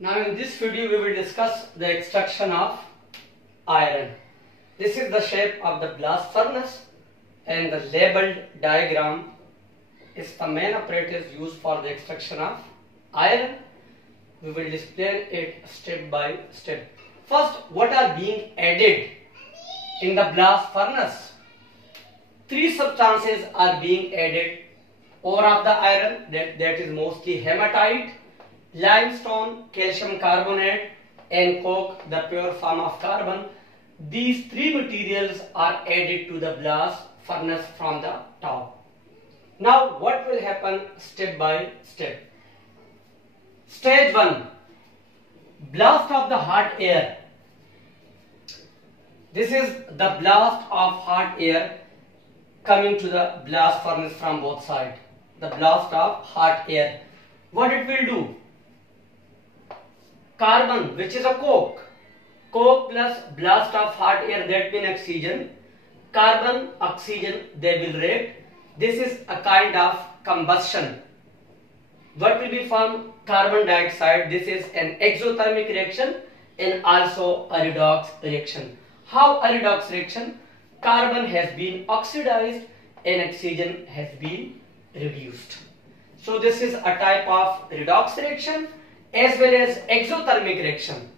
Now in this video we will discuss the extraction of iron. This is the shape of the blast furnace and the labeled diagram is the main apparatus used for the extraction of iron. We will display it step by step. First, what are being added in the blast furnace? Three substances are being added: ore of the iron, that is mostly hematite, limestone, calcium carbonate, and coke, the pure form of carbon. These three materials are added to the blast furnace from the top. Now what will happen step by step? Stage 1, blast of the hot air. This is the blast of hot air coming to the blast furnace from both sides. The blast of hot air. What it will do? Carbon, which is a coke plus blast of hot air, that means oxygen. Carbon, oxygen, they will react. This is a kind of combustion. What will be formed? Carbon dioxide. This is an exothermic reaction and also a redox reaction. How a redox reaction? Carbon has been oxidized and oxygen has been reduced. So this is a type of redox reaction as well as exothermic reaction.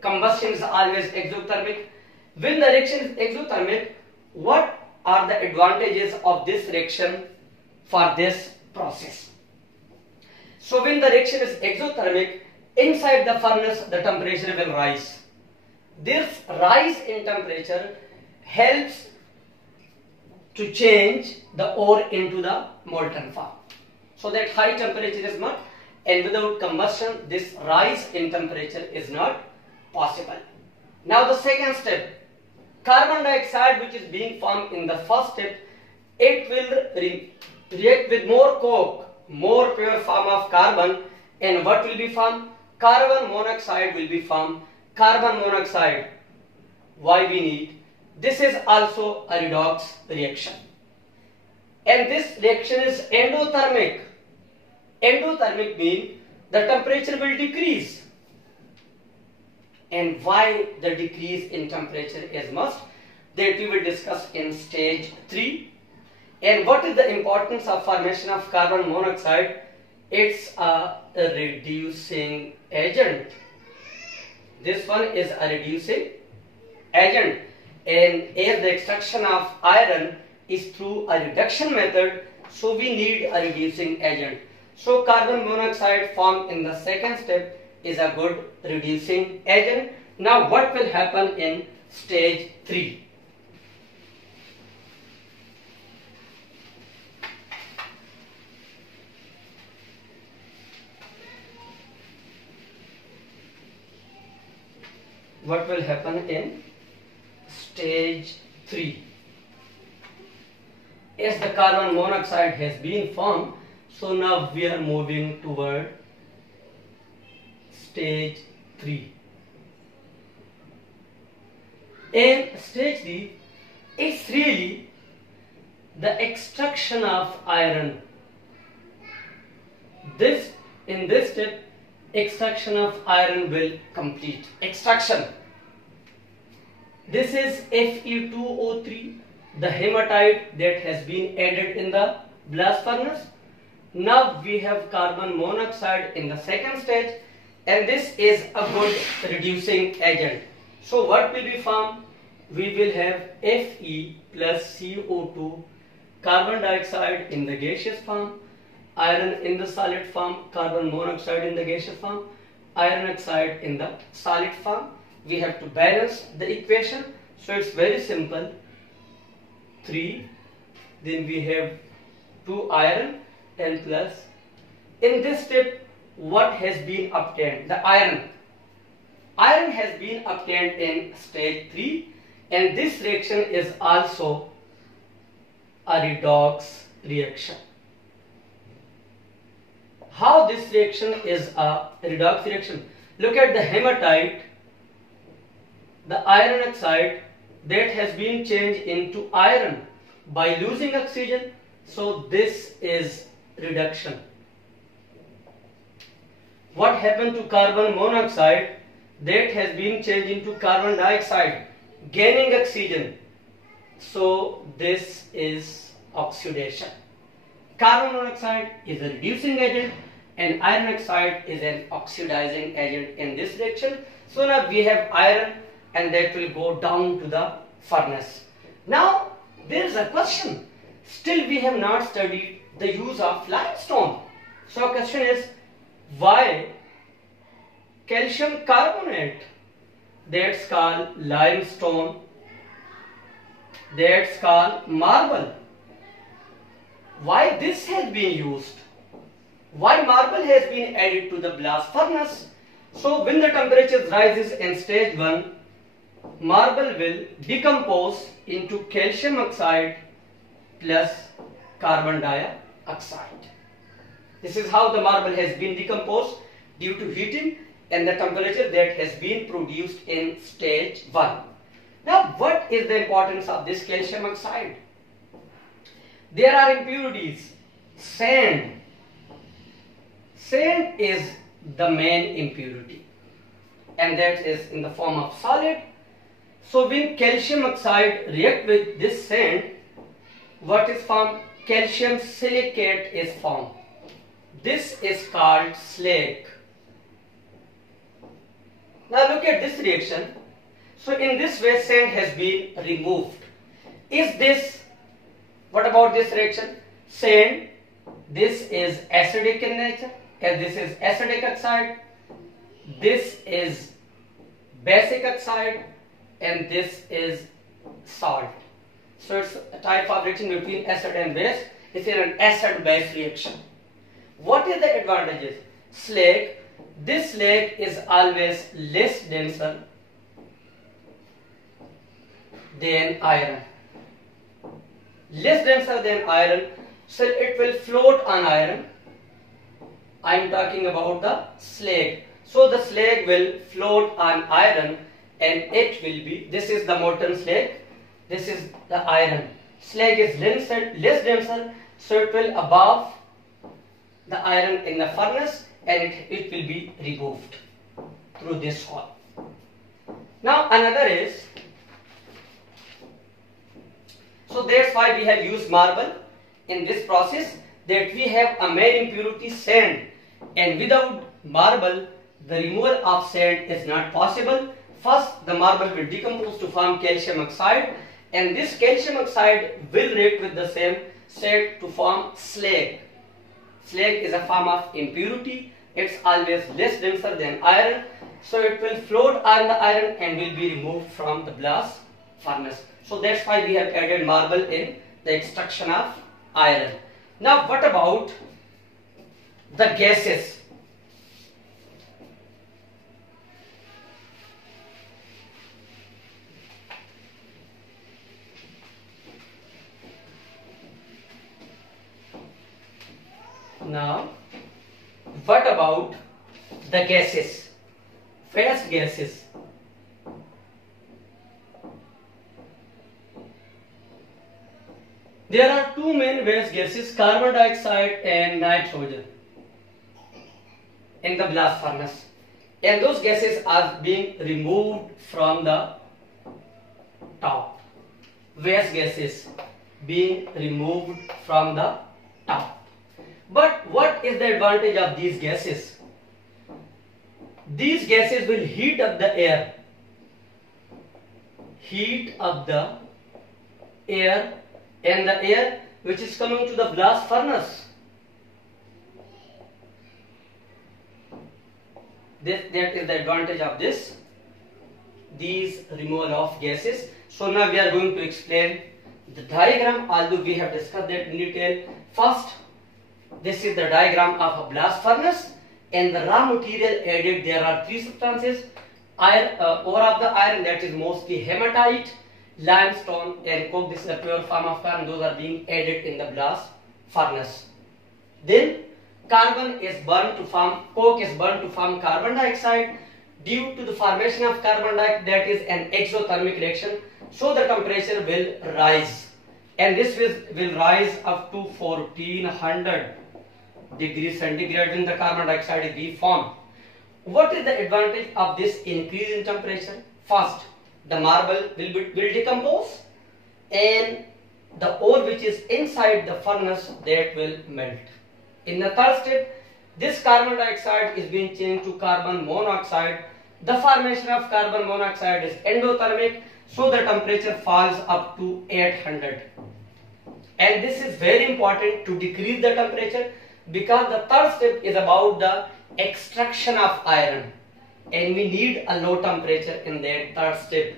Combustion is always exothermic. When the reaction is exothermic, what are the advantages of this reaction for this process? So when the reaction is exothermic, inside the furnace the temperature will rise. This rise in temperature helps to change the ore into the molten form. So that high temperature is not, and without combustion this rise in temperature is not possible. Now the second step, carbon dioxide, which is being formed in the first step, it will react with more coke, more pure form of carbon, and what will be formed? Carbon monoxide will be formed. Carbon monoxide, why we need? This is also a redox reaction, and this reaction is endothermic. Endothermic means the temperature will decrease. And why the decrease in temperature is must, that we will discuss in stage 3. And what is the importance of formation of carbon monoxide? It's a reducing agent. This one is a reducing agent, and as the extraction of iron is through a reduction method, so we need a reducing agent. So carbon monoxide formed in the second step is a good reducing agent. Now what will happen in stage 3? What will happen in stage 3? As the carbon monoxide has been formed, so now we are moving toward stage 3. In stage 3, it's really the extraction of iron. In this step, extraction of iron will complete. Extraction. This is Fe2O3, the hematite that has been added in the blast furnace. Now we have carbon monoxide in the second stage, and this is a good reducing agent. So what will be formed? We will have Fe plus CO2, carbon dioxide in the gaseous form, iron in the solid form, carbon monoxide in the gaseous form, iron oxide in the solid form. We have to balance the equation, so it's very simple. 3, then we have 2 iron and plus. In this step, what has been obtained? The iron. Iron has been obtained in stage 3, and this reaction is also a redox reaction. How this reaction is a redox reaction? Look at the hematite, the iron oxide that has been changed into iron by losing oxygen. So this is reduction. what happened to carbon monoxide? That has been changed into carbon dioxide, gaining oxygen. So this is oxidation. Carbon monoxide is a reducing agent and iron oxide is an oxidizing agent in this direction. So now we have iron and that will go down to the furnace. Now there is a question. Still we have not studied the use of limestone. So question is, why calcium carbonate, that's called limestone, that's called marble, why this has been used? Why marble has been added to the blast furnace? So when the temperature rises in stage 1, marble will decompose into calcium oxide plus carbon dioxide. This is how the marble has been decomposed due to heating and the temperature that has been produced in stage 1. Now what is the importance of this calcium oxide? There are impurities. Sand. Sand is the main impurity and that is in the form of solid. So when calcium oxide react with this sand, what is formed? Calcium silicate is formed. This is called slag. Now look at this reaction. So in this way sand has been removed. Is this, what about this reaction? Sand, this is acidic in nature and this is acidic oxide. This is basic oxide and this is salt. So it's a type of reaction between acid and base. It's an acid-base reaction. What is the advantages? Slag. This slag is always less denser than iron. Less denser than iron, so it will float on iron. I am talking about the slag. So the slag will float on iron and it will be, this is the molten slag, this is the iron. Slag is less denser, so it will above the iron in the furnace and it will be removed through this hole. Now another is, so that's why we have used marble in this process, that we have a main impurity sand, and without marble the removal of sand is not possible. First the marble will decompose to form calcium oxide and this calcium oxide will react with the same sand to form slag. Slag is a form of impurity. It's always less denser than iron, so it will float on the iron and will be removed from the blast furnace. So that's why we have added marble in the extraction of iron. Now what about the gases? Now what about the gases? Fast gases. There are two main waste gases, carbon dioxide and nitrogen, in the blast furnace, and those gases are being removed from the top. Waste gases being removed from the top. But what is the advantage of these gases? These gases will heat up the air. Heat up the air, and the air which is coming to the blast furnace, that is the advantage of these removal of gases. So now we are going to explain the diagram, although we have discussed that in detail. First, this is the diagram of a blast furnace, and the raw material added, there are three substances. Iron, ore of the iron, that is mostly hematite, limestone and coke. This is a pure form of carbon. Those are being added in the blast furnace. Then carbon is burned to form, coke is burned to form carbon dioxide. Due to the formation of carbon dioxide, that is an exothermic reaction, so the temperature will rise, and this will rise up to 1400 degrees centigrade when the carbon dioxide is reformed. What is the advantage of this increase in temperature? First, the marble will decompose, and the ore which is inside the furnace, that will melt. In the third step, this carbon dioxide is being changed to carbon monoxide. The formation of carbon monoxide is endothermic, so the temperature falls up to 800. And this is very important to decrease the temperature, because the third step is about the extraction of iron, and we need a low temperature in that third step.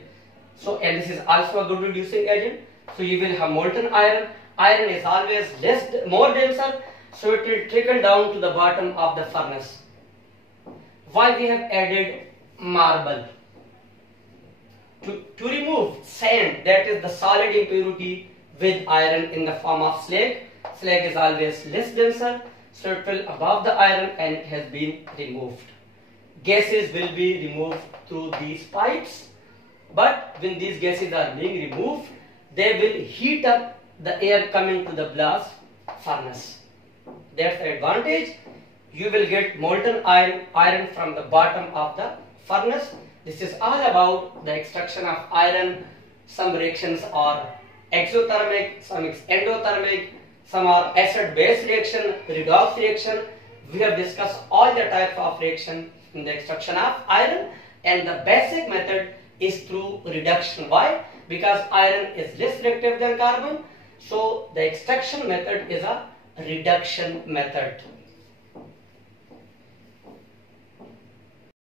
So, and this is also a good reducing agent. So you will have molten iron. Iron is always more denser, so it will trickle down to the bottom of the furnace. Why we have added marble? To remove sand, that is the solid impurity, with iron in the form of slag. Slag is always less denser, so it will above the iron, and it has been removed. Gases will be removed through these pipes, but when these gases are being removed, they will heat up the air coming to the blast furnace. That's the advantage. You will get molten iron from the bottom of the furnace. This is all about the extraction of iron. Some reactions are exothermic, some is endothermic, some are acid-base reaction, redox reaction. We have discussed all the types of reaction in the extraction of iron, and the basic method is through reduction. Why? Because iron is less reactive than carbon, so the extraction method is a reduction method.